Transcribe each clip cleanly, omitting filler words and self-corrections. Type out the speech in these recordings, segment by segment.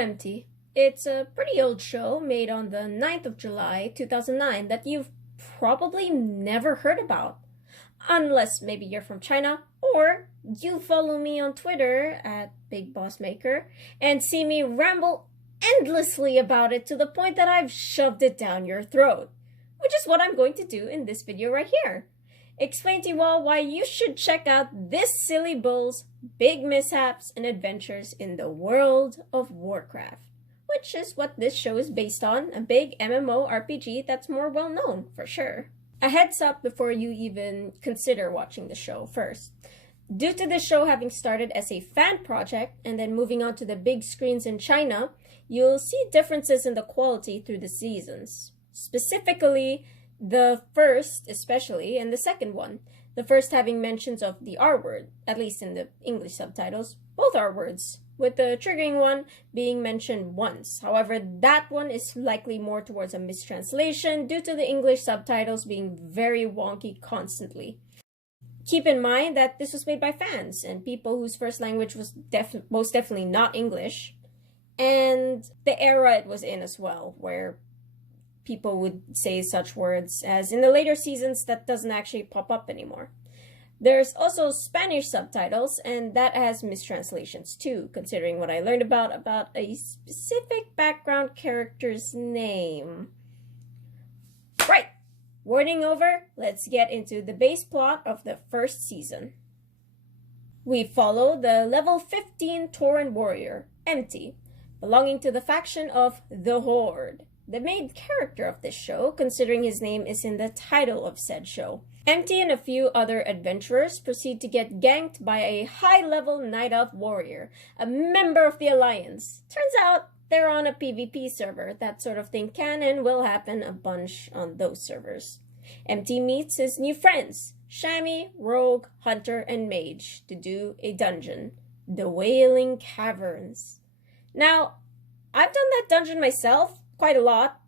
MT. It's a pretty old show made on the 9th of July, 2009 that you've probably never heard about. Unless maybe you're from China, or you follow me on Twitter at BigBossMaker and see me ramble endlessly about it to the point that I've shoved it down your throat. Which is what I'm going to do in this video right here. Explain to you all why you should check out this silly bull's big mishaps and adventures in the world of Warcraft, which is what this show is based on, a big MMORPG that's more well known, for sure. A heads up before you even consider watching the show first. Due to this show having started as a fan project and then moving on to the big screens in China, you'll see differences in the quality through the seasons. Specifically, the first especially, and the second one. The first having mentions of the R word, at least in the English subtitles, both R words, with the triggering one being mentioned once. However, that one is likely more towards a mistranslation due to the English subtitles being very wonky constantly. Keep in mind that this was made by fans and people whose first language was most definitely not English, and the era it was in as well, where people would say such words as in the later seasons that doesn't actually pop up anymore. There's also Spanish subtitles, and that has mistranslations too, considering what I learned about a specific background character's name. Right, warning over, let's get into the base plot of the first season. We follow the level 15 Tauren warrior, MT, belonging to the faction of the Horde, the main character of this show, considering his name is in the title of said show. MT and a few other adventurers proceed to get ganked by a high-level Night Elf warrior, a member of the Alliance. Turns out they're on a PvP server. That sort of thing can and will happen a bunch on those servers. MT meets his new friends, Shammy, Rogue, Hunter, and Mage, to do a dungeon, the Wailing Caverns. Now, I've done that dungeon myself quite a lot,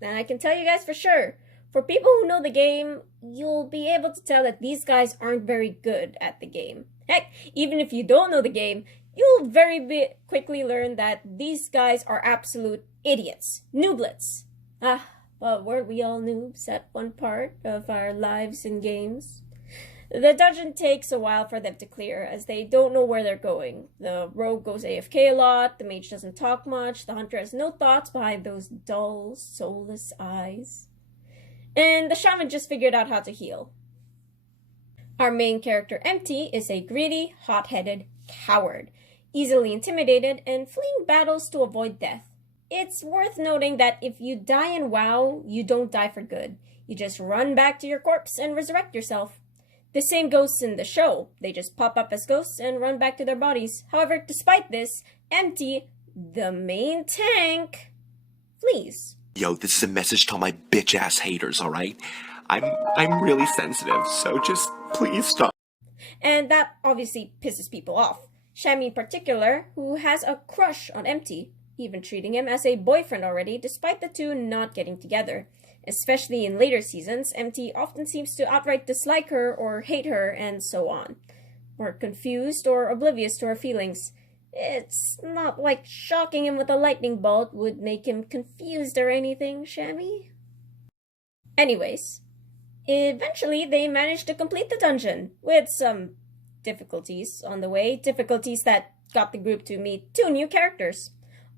and I can tell you guys for sure, for people who know the game, you'll be able to tell that these guys aren't very good at the game. Heck, even if you don't know the game, you'll very quickly learn that these guys are absolute idiots, nooblets. But weren't we all noobs at one part of our lives in games? The dungeon takes a while for them to clear, as they don't know where they're going. The rogue goes AFK a lot, the mage doesn't talk much, the hunter has no thoughts behind those dull, soulless eyes. And the shaman just figured out how to heal. Our main character, MT, is a greedy, hot-headed coward, easily intimidated and fleeing battles to avoid death. It's worth noting that if you die in WoW, you don't die for good. You just run back to your corpse and resurrect yourself. The same ghosts in the show. They just pop up as ghosts and run back to their bodies. However, despite this, MT, the main tank, flees. Yo, this is a message to all my bitch-ass haters, alright? I'm really sensitive, so just please stop. And that obviously pisses people off. Shammy in particular, who has a crush on MT, even treating him as a boyfriend already, despite the two not getting together. Especially in later seasons, MT often seems to outright dislike her or hate her, and so on. Or confused or oblivious to her feelings. It's not like shocking him with a lightning bolt would make him confused or anything, Shammy. Anyways, eventually they managed to complete the dungeon, with some difficulties on the way, difficulties that got the group to meet two new characters.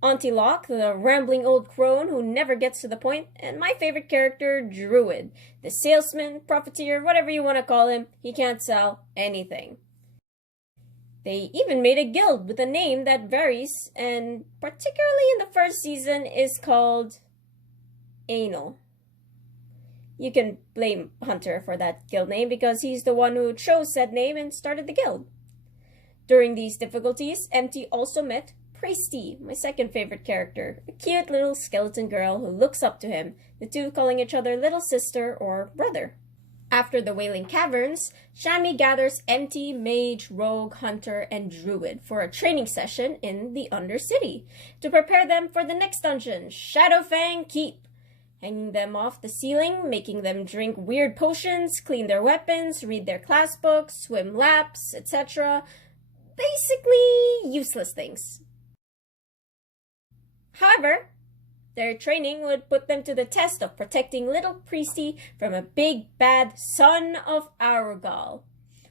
Auntie Locke, the rambling old crone who never gets to the point, and my favorite character, Druid, the salesman, profiteer, whatever you want to call him, he can't sell anything. They even made a guild with a name that varies, and particularly in the first season is called Anal. You can blame Hunter for that guild name because he's the one who chose said name and started the guild. During these difficulties, MT also met Priesty, my second favorite character, a cute little skeleton girl who looks up to him, the two calling each other little sister or brother. After the Wailing Caverns, Shammy gathers MT, Mage, Rogue, Hunter, and Druid for a training session in the Undercity to prepare them for the next dungeon, Shadowfang Keep, hanging them off the ceiling, making them drink weird potions, clean their weapons, read their class books, swim laps, etc. Basically, useless things. However, their training would put them to the test of protecting little Priesty from a big bad son of Arugal,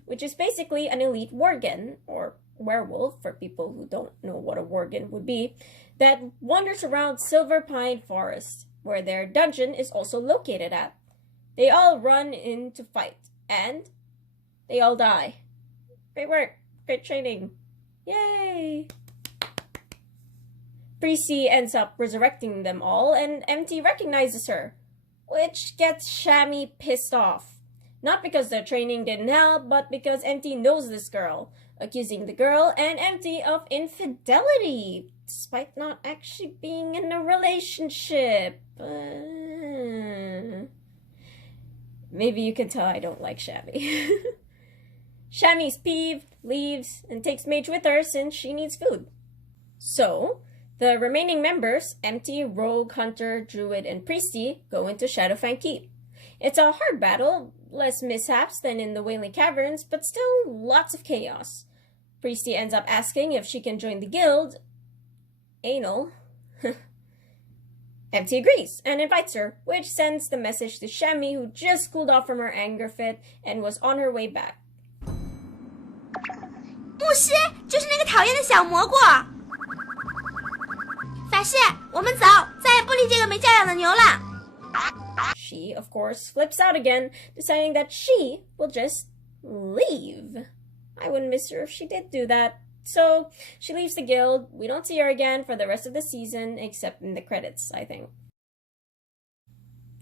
which is basically an elite worgen, or werewolf for people who don't know what a worgen would be, that wanders around Silver Pine Forest, where their dungeon is also located at. They all run in to fight, and they all die. Great work, great training. Yay! Priesty ends up resurrecting them all, and MT recognizes her, which gets Shammy pissed off. Not because their training didn't help, but because MT knows this girl, accusing the girl and MT of infidelity, despite not actually being in a relationship. Maybe you can tell I don't like Shammy. Shammy's peeved, leaves, and takes Mage with her since she needs food. So, the remaining members, MT, Rogue, Hunter, Druid, and Priesty, go into Shadowfang Keep. It's a hard battle, less mishaps than in the Wailing Caverns, but still lots of chaos. Priesty ends up asking if she can join the guild. Anal. MT agrees and invites her, which sends the message to Shammy, who just cooled off from her anger fit and was on her way back. 牧师，就是那个讨厌的小蘑菇。法师，我们走，再也不理这个没教养的牛了。She, of course, flips out again, deciding that she will just leave. I wouldn't miss her if she did do that. So, she leaves the guild. We don't see her again for the rest of the season, except in the credits, I think.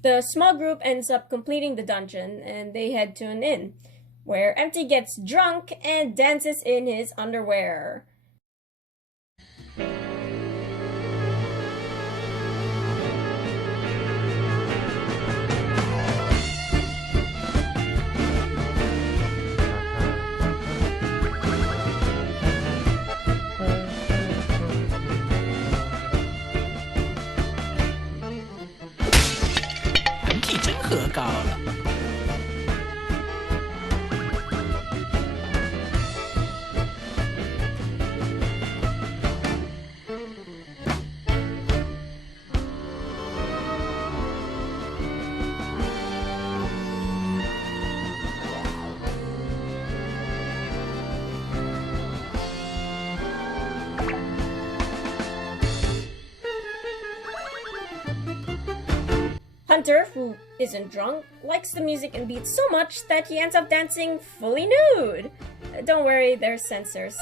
The small group ends up completing the dungeon, and they head to an inn, where MT gets drunk and dances in his underwear. MT 真喝高了。Hunter, who isn't drunk, likes the music and beats so much that he ends up dancing fully nude. Don't worry, there's censors.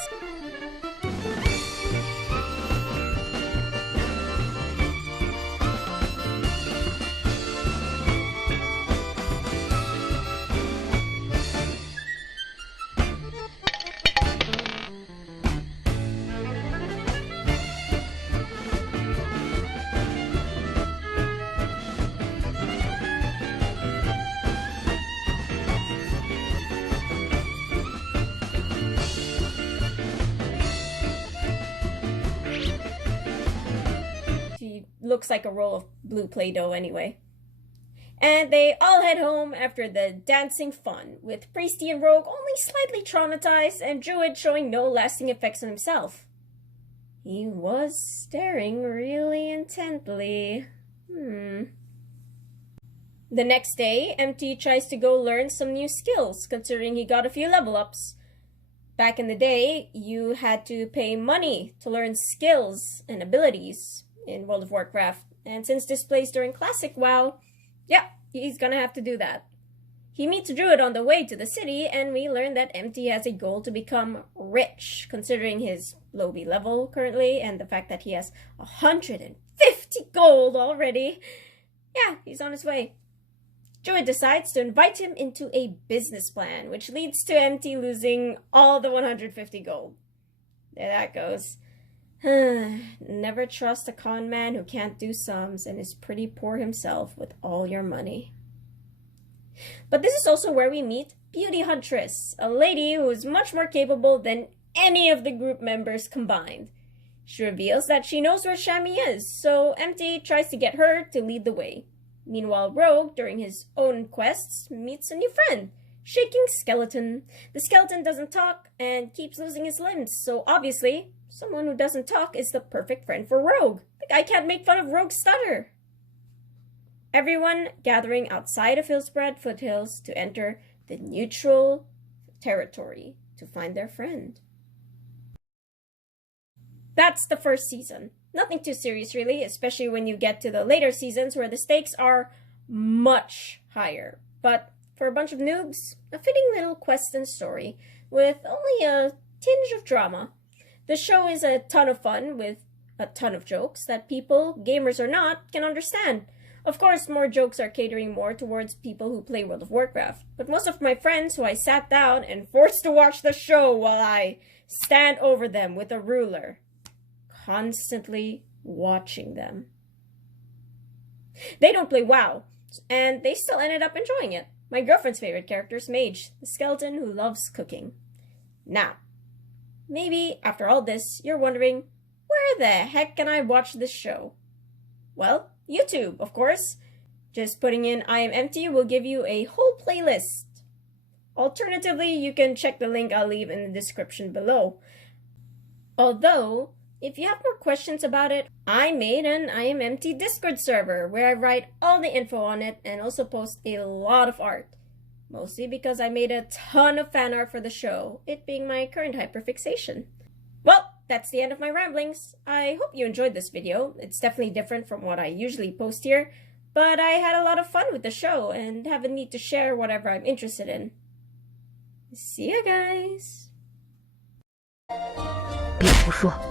Looks like a roll of blue Play-Doh anyway. And they all head home after the dancing fun, with Priesty and Rogue only slightly traumatized and Druid showing no lasting effects on himself. He was staring really intently. The next day, MT tries to go learn some new skills, considering he got a few level ups. Back in the day, you had to pay money to learn skills and abilities in World of Warcraft, and since this plays during Classic WoW, yeah, he's gonna have to do that. He meets Druid on the way to the city, and we learn that MT has a goal to become rich, considering his low B level currently, and the fact that he has 150 gold already. Yeah, he's on his way. Druid decides to invite him into a business plan, which leads to MT losing all the 150 gold. There that goes. Never trust a con man who can't do sums and is pretty poor himself with all your money. But this is also where we meet Beauty Huntress, a lady who is much more capable than any of the group members combined. She reveals that she knows where Shammy is, so MT tries to get her to lead the way. Meanwhile, Rogue, during his own quests, meets a new friend, Shaking Skeleton. The skeleton doesn't talk and keeps losing his limbs, so obviously Someone who doesn't talk is the perfect friend for Rogue. The guy can't make fun of Rogue's stutter. Everyone gathering outside of Hillspread foothills to enter the neutral territory to find their friend. That's the first season. Nothing too serious really, especially when you get to the later seasons where the stakes are much higher. But for a bunch of noobs, a fitting little quest and story with only a tinge of drama. The show is a ton of fun with a ton of jokes that people, gamers or not, can understand. Of course, more jokes are catering more towards people who play World of Warcraft, but most of my friends who I sat down and forced to watch the show while I stand over them with a ruler, constantly watching them. They don't play WoW, and they still ended up enjoying it. My girlfriend's favorite character is Mage, the skeleton who loves cooking. Now, maybe after all this, you're wondering, where the heck can I watch this show? Well, YouTube, of course. Just putting in I am MT will give you a whole playlist. Alternatively, you can check the link I'll leave in the description below. Although, if you have more questions about it, I made an I am MT Discord server where I write all the info on it and also post a lot of art. Mostly because I made a ton of fan art for the show, it being my current hyperfixation. Well, that's the end of my ramblings. I hope you enjoyed this video. It's definitely different from what I usually post here, but I had a lot of fun with the show and have a need to share whatever I'm interested in. See ya, guys! 别胡说。